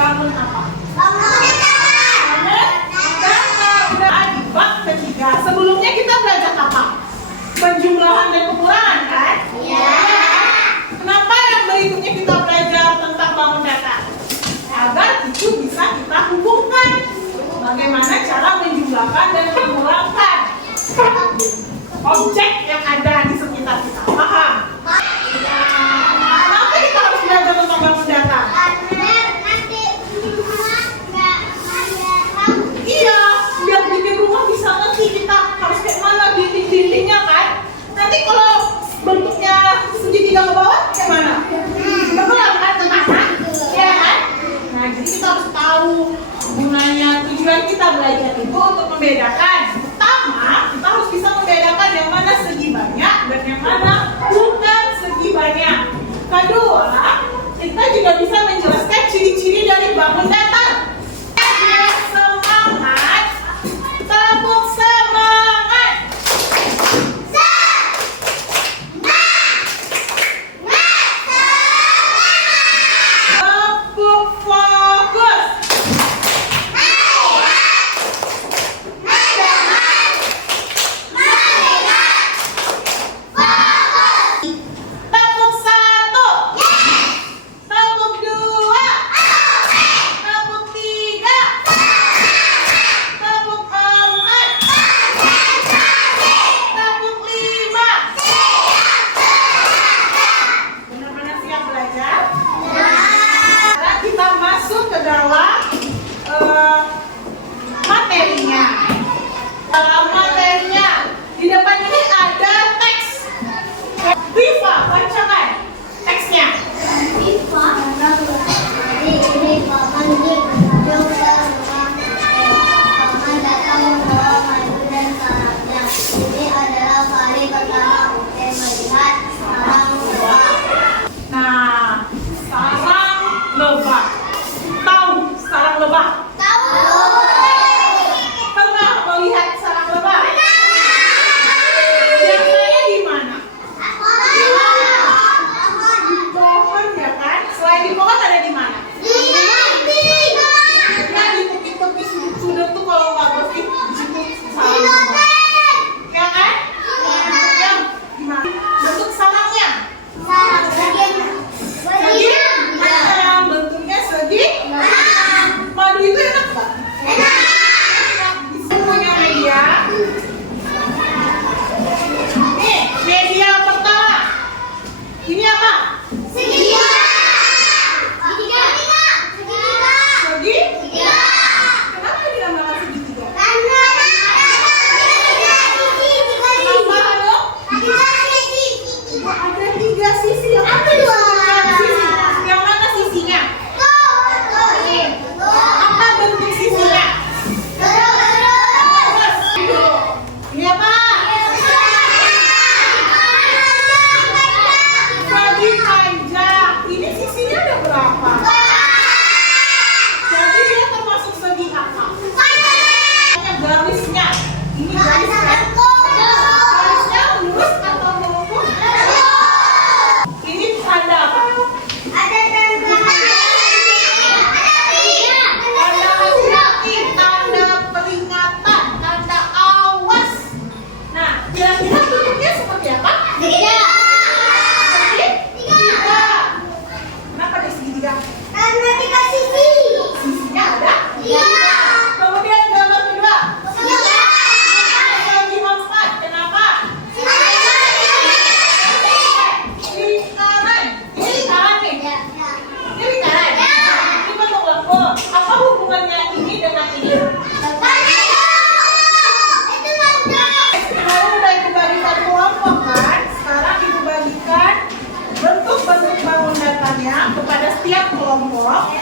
bangun apa? Bangun data. Udah di bab ketiga. Sebelumnya kita belajar apa? Penjumlahan dan pengulangan kan? Iya. Kenapa yang berikutnya kita belajar tentang bangun data? Agar itu bisa kita hubungkan. Bagaimana cara menjumlahkan dan mengurangkan objek yang ada di sekitar kita. Paham? Kenapa kita harus belajar tentang bangun data? Iya, biar bikin rumah bisa ngerti kita harus kayak mana dinding-dindingnya kan. Nanti kalau bentuknya segitiga ke bawah, kayak mana? Betul kan teman-teman? Iya kan? Nah, jadi kita harus tahu gunanya. Tujuan kita belajar itu untuk membedakan. Pertama, kita harus bisa membedakan yang mana segi banyak dan yang mana bukan segi banyak. Kedua, kita juga bisa menjelaskan ciri-ciri dari bangun data. Semangat, tepuk semangat. Tepuk fokus. Tepuk satu. Tepuk dua. Tepuk tiga. Tepuk empat. Tepuk lima. Benar-benar siap belajar? Sekarang kita masuk ke dalam materinya. Dalam materinya, di depan ini ada teks. Viva, bacakan teksnya. Nah, sarang lebah. Tahu sarang lebah? Pernah melihat sarang lebah? Biasanya di mana? Di pohon ya kan? Selain di pohon ada di mana? Ya di tepi-tepi sudut-sudut tuh kalau nggak bersih di situ sarang lebah. Ya kan? Yang di mana? Bentuk sarangnya? Segi? Bentuknya segi? Madu itu enak nggak? Enak. Bisa punya media. Nih, media pertama. Ini apa? Segi? Kenapa dinamakan segitiga? Kenapa halo? Ada tiga sisi. Yang mana sisinya? Apa bentuk sisinya? Ini apa? Segi panjang. Ini sisinya ada berapa? Jadi dia termasuk segi apa? Garisnya. Ini garisnya. Garisnya lurus atau melengkung? Ini tanda apa? Tanda hati-hati, tanda peringatan, tanda awas. Nah, kira-kira bentuknya seperti apa? Segitiga. Kenapa dia segitiga? Sisinya ada? Kemudian gambar kedua. Segi empat. Kenapa? Lingkaran. Ini lingkaran nih. Ini lingkaran. Ini bentuk lengkung. Apa hubungannya ini dengan ini? Kalau udah ibu bagikan kelompok kan, sekarang ibu bagikan bentuk-bentuk bangun datanya kepada setiap kelompok.